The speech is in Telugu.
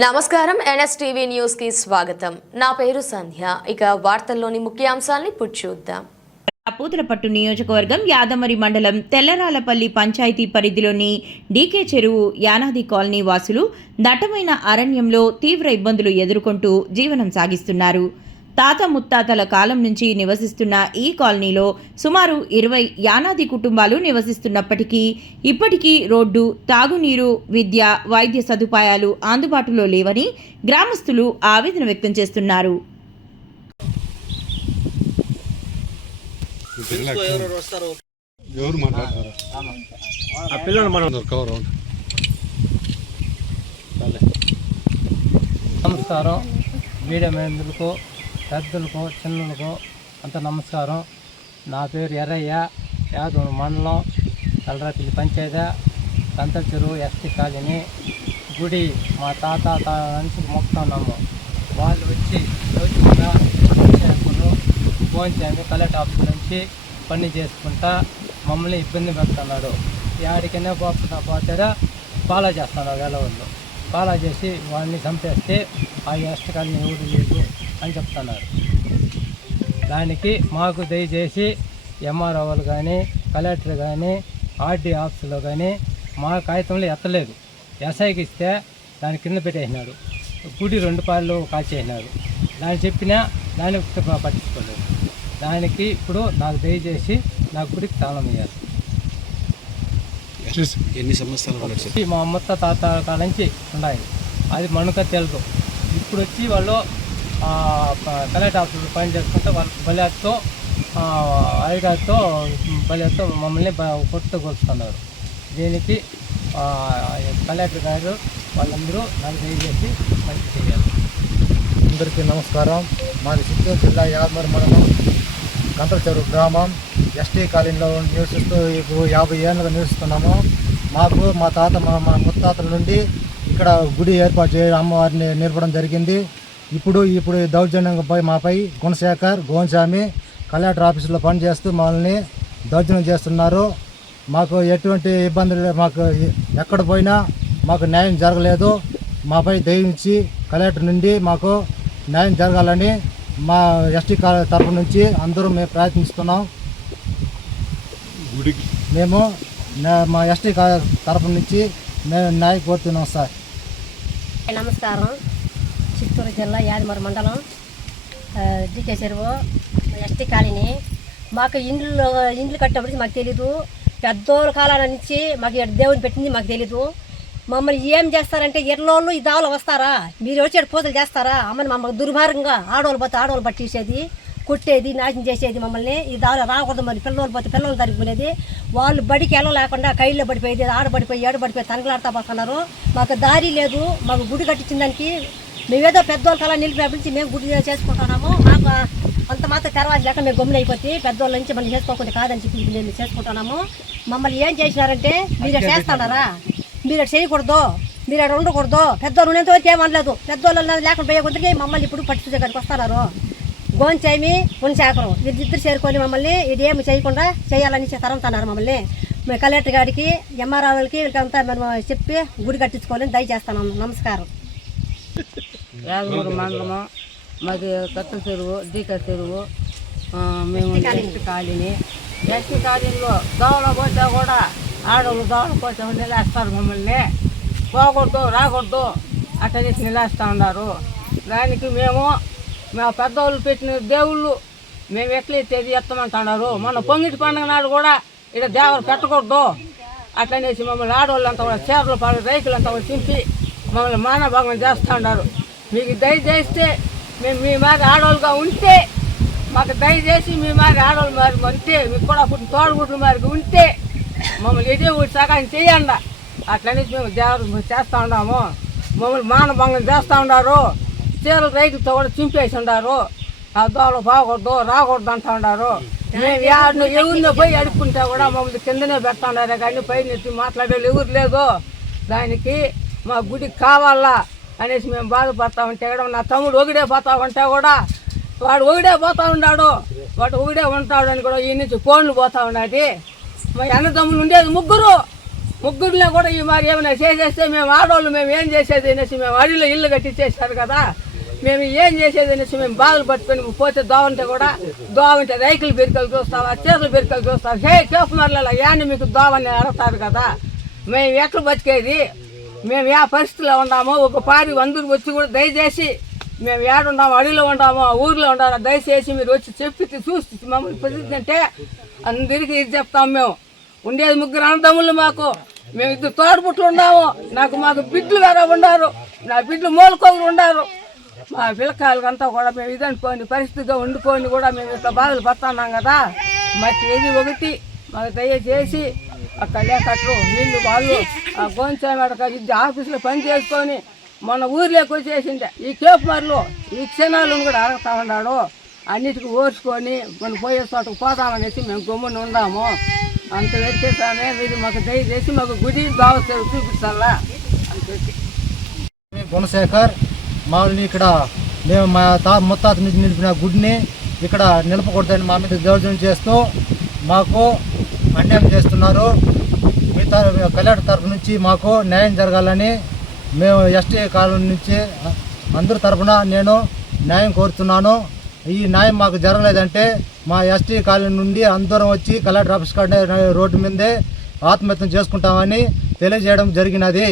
నమస్కారం ఎన్ఎస్టీవీ న్యూస్ కి స్వాగతం. నా పేరు సంధ్య. ఇక వార్తల్లోని ముఖ్యాంశాలను ఇప్పుడు చూద్దాం. పూతలపట్టు నియోజకవర్గం యాదమరి మండలం తెల్లరాలపల్లి పంచాయతీ పరిధిలోని డీకే చెరువు యానాది కాలనీ వాసులు దట్టమైన అరణ్యంలో తీవ్ర ఇబ్బందులు ఎదుర్కొంటూ జీవనం సాగిస్తున్నారు. తాత ముత్తాతల కాలం నుంచి నివసిస్తున్న ఈ కాలనీలో సుమారు 20 యానాది కుటుంబాలు నివసిస్తున్నప్పటికీ ఇప్పటికీ రోడ్డు, తాగునీరు, విద్య, వైద్య సదుపాయాలు అందుబాటులో లేవని గ్రామస్తులు ఆవేదన వ్యక్తం చేస్తున్నారు. నమస్కారం. మీడియా మిత్రులకు, పెద్దలకు, చిన్నలకు అంత నమస్కారం. నా పేరు ఎర్రయ్య. యాదమరి మండలం తెల్లరాలపల్లి పంచాయతీ కంత చెరువు ఎస్టీ కాలనీ గుడి మా తాత నుంచి మొక్కుతున్నాము. వాళ్ళు వచ్చి ఫోన్ చేయండి కలెక్టర్ ఆఫీస్ నుంచి పని చేసుకుంటా మమ్మల్ని ఇబ్బంది పెడుతున్నాడు. యాడికైనా పోతారా ఫాలో చేస్తున్నారు. వేలవాళ్ళు ఫాలో చేసి వాళ్ళని చంపేస్తే ఆ ఎస్టీ కాలనీ ఎవరు లేదు అని చెప్తున్నారు. దానికి మాకు దయచేసి ఎంఆర్ఓ వాళ్ళు కానీ, కలెక్టర్ కానీ, ఆర్డీ ఆఫీసులో కానీ మా కాగితంలో ఎత్తలేదు. ఎస్ఐకి ఇస్తే దాని కింద పెట్టేసినాడు. గుడి 2 పాలు కాల్చేసినాడు. దాన్ని చెప్పినా దాన్ని పట్టించుకోలేదు. దానికి ఇప్పుడు నాకు దయచేసి నా గుడికి తాళం వేయాలి. ఎన్ని సంవత్సరాలు మా అమ్మ తాత కాల నుంచి ఉన్నాయి. అది మనకు తెలుసు. ఇప్పుడు వచ్చి వాళ్ళు కలెక్టర్ ఆఫీసులో పని చేసుకుంటే వాళ్ళు బలితో అయ్యగారితో బలితో మమ్మల్ని కొట్టుకొస్తున్నారు. దీనికి కలెక్టర్ గారు వాళ్ళందరూ నాకు దయచేసి మంచి చేయాలి. అందరికీ నమస్కారం. మాది చిత్తూరు జిల్లా యాదమరి మండలం కంతల చెరువు గ్రామం ఎస్టీ కాలనీలో నివసిస్తూ 50 ఏళ్ళుగా నివసిస్తున్నాము. మాకు మా తాత మా ముత్తాతల నుండి ఇక్కడ గుడి ఏర్పాటు చేయడం, అమ్మవారిని నిలపడం జరిగింది. ఇప్పుడు దౌర్జన్యంగా మాపై గుణశేఖర్, గోన్స్వామి కలెక్టర్ ఆఫీసులో పనిచేస్తూ మమ్మల్ని దౌర్జన్యం చేస్తున్నారు. మాకు ఎటువంటి ఇబ్బందులు, మాకు ఎక్కడ పోయినా మాకు న్యాయం జరగలేదు. మాపై దయించి కలెక్టర్ నుండి మాకు న్యాయం జరగాలని మా ఎస్టీ తరఫు నుంచి అందరూ మేము ప్రయత్నిస్తున్నాం. మేము మా ఎస్టీ తరఫు నుంచి మేము న్యాయం కోరుతున్నాం సార్. నమస్కారం. చిత్తూరు జిల్లా యాదమరి మండలం డీకే చెరువు ఎస్టీ కాలనీ. మాకు ఇండ్లు కట్టినప్పటికీ మాకు తెలీదు. పెద్దోళ్ళ కాలాల నుంచి మాకు దేవుని పెట్టింది మాకు తెలీదు. మమ్మల్ని ఏం చేస్తారంటే ఎర్రోళ్ళు ఈ దావులు వస్తారా, మీరు వచ్చేటి పూజలు చేస్తారా అమ్మని మమ్మల్ని దుర్మార్గంగా ఆడవాళ్ళు పోతే ఆడవాళ్ళు పట్టేసేది, కొట్టేది, నాశనం చేసేది. మమ్మల్ని ఈ దావులు రాకూడదు. మరి పిల్లలు పోతే పిల్లలు తరిగిపోయేది. వాళ్ళు బడికి వెళ్ళలేకుండా కైల్లో పడిపోయేది, ఆడబడిపోయి ఏడబడిపోయి తనకలాడుతూ పోతున్నారు. మాకు దారి లేదు. మాకు గుడి కట్టించిన దానికి మేమేదో పెద్దోళ్ళ కళ నిలిపి మేము గుడి చేసుకుంటున్నాము. మాకు అంత మాత్రం తర్వాత లేక మేము గమ్మున అయిపోతే పెద్దోళ్ళ నుంచి మనం చేసుకోకుండా కాదని చెప్పి మేము చేసుకుంటున్నాము. మమ్మల్ని ఏం చేసినారంటే మీరు చేస్తున్నారా, మీరు చేయకూడదు, మీరు అక్కడ ఉండకూడదు. పెద్దోళ్ళు ఉన్నంతవరకు ఏమనలేదు. పెద్దోళ్ళు లేకుండా పోయే కొద్దికి మమ్మల్ని ఇప్పుడు పట్టించే కాడికి వస్తున్నారు. గోన్చేమి గుణశేఖరం వీళ్ళిద్దరు చేరుకొని మమ్మల్ని ఇది ఏమి చేయకుండా చేయాలని తరంతున్నారు. మమ్మల్ని మేము కలెక్టర్ గారికి, ఎంఆర్ఓ వాళ్ళకి వీళ్ళకంతా మేము చెప్పి గుడి కట్టించుకోవాలని దయచేస్తున్నాము. నమస్కారం. యాదమరి మండలము మాది కొత్త చెరువు, డీకే చెరువు. మేము ఎస్టీ కాలనీ. ఎస్టీ కాలనీలో దోవలో పోతే కూడా ఆడవాళ్ళు దోవలు పోతే నిలేస్తారు. మమ్మల్ని పోకూడదు, రాకూడదు అట్లా నిలేస్తూ ఉన్నారు. దానికి మేము పెద్దవాళ్ళు పెట్టిన దేవుళ్ళు మేము ఎట్లయితే ఎత్తమంటున్నారు. మన పొంగిటి పండుగ నాడు కూడా ఇక్కడ దేవలు పెట్టకూడదు అట్లనేసి మమ్మల్ని ఆడవాళ్ళంతా కూడా చేపలు పాడు రైతులంతా కూడా చింపి మమ్మల్ని మానభంగం చేస్తూ ఉన్నారు. మీకు దయచేస్తే మేము మీ మాది ఆడవాళ్ళుగా ఉంటే, మాకు దయచేసి మీ మాది ఆడవాళ్ళు మరి ఉంటే, మీకు కూడా పుట్టిన తోడుగుడ్లు మరి ఉంటే మమ్మల్ని ఎదే ఊరి సహాయం చేయండి. అట్లనేసి మేము దేవుడు చేస్తూ ఉన్నాము. మమ్మల్ని మానభంగం చేస్తూ ఉన్నారు. చీరలు రైతులతో కూడా చింపేసి ఉన్నారు. ఆ దోవలు పోకూడదు, రాకూడదు అంటూ ఉన్నారు. మేము ఎవరినో పోయి అడుక్కుంటే కూడా మమ్మల్ని కిందనే పెడతా ఉన్నారు. కానీ పైన మాట్లాడేది ఎవరు లేదు. దానికి మా గుడికి కావాలా అనేసి మేము బాధపడతా ఉంటే కూడా నా తమ్ముడు ఒకడే పోతా ఉంటే కూడా వాడు ఒకడే పోతా ఉన్నాడు, వాడు ఒకడే ఉంటాడు అని కూడా ఈ నుంచి ఫోన్లు పోతా ఉన్నది. మా అన్నదమ్ములు ఉండేది 3. ముగ్గురులో కూడా ఈ మరి ఏమైనా చేసేస్తే మేము ఆడవాళ్ళు మేము ఏం చేసేది అనేసి మేము అడవిలో ఇల్లు కట్టించేస్తారు కదా, మేము ఏం చేసేది అనేసి మేము బాధలు పట్టుకొని పోతే దోవంటే కూడా దోవంటే రైకులు బెరికలు చూస్తావా, చేతులు బెరికలు చూస్తావా, హే కేఫ్మర్లలో యాని మీకు దోవని అడతారు కదా. మేము ఎట్లా బతికేది, మేము ఏ పరిస్థితిలో ఉన్నామో ఒక పారి అందరూ వచ్చి కూడా దయచేసి మేము ఏడున్నాము, అడవిలో ఉన్నాము, ఊర్లో ఉన్నాము, దయచేసి మీరు వచ్చి చెప్పి చూసి మమ్మల్ని ప్రతింటే అందరికీ ఇది చెప్తాం. మేము ఉండేది ముగ్గురు అన్నదమ్ములు, మేము ఇద్దరు తోడుపుట్లు ఉన్నాము, మాకు బిడ్డలు వేరే ఉన్నారు, నా బిడ్డలు మూలకొకరు ఉన్నారు. మా పిల్లకాయలకంతా కూడా మేము ఇది అనుకోని పరిస్థితిగా వండుకొని కూడా మేము ఇంత బాధలు పడుతున్నాం కదా. మాకు ఏది ఒకటి మాకు దయచేసి అక్కడ లేకట్లు వీళ్ళు వాళ్ళు ఆ గోంచామడక ఇది ఆఫీసులో పని చేసుకొని మొన్న ఊర్లోకి వచ్చేసిండే ఈ కేఫ్మర్లు ఈ క్షణాలను కూడా అడుగుతా ఉన్నాడు. అన్నిటికీ ఓర్చుకొని మనం పోయే చోటకు పోదామనేసి మేము గమ్మున ఉన్నాము. అంత వెతికేసానే మీరు మాకు దయచేసి మాకు గుడి దావసేవ చూపించాలా అని చెప్పి. గుణశేఖర్ మామూలు ఇక్కడ మేము మా ముత్తాత నుంచి నిలిపిన గుడిని ఇక్కడ నిలపకూడదని మా మీద దౌర్జన్యం చేస్తూ మాకు అన్యాయం చేస్తున్నారు. మిగతా కళ్యాణ తరఫు నుంచి మాకు న్యాయం జరగాలని మేము ఎస్టీ కాలనీ నుంచి అందరి తరఫున నేను న్యాయం కోరుతున్నాను. ఈ న్యాయం మాకు జరగలేదంటే మా ఎస్టీ కాలనీ నుండి అందరం వచ్చి కలెక్టర్ ఆఫీస్ కాడ రోడ్డు మీదే ఆత్మహత్యం చేసుకుంటామని తెలియజేయడం జరిగినది.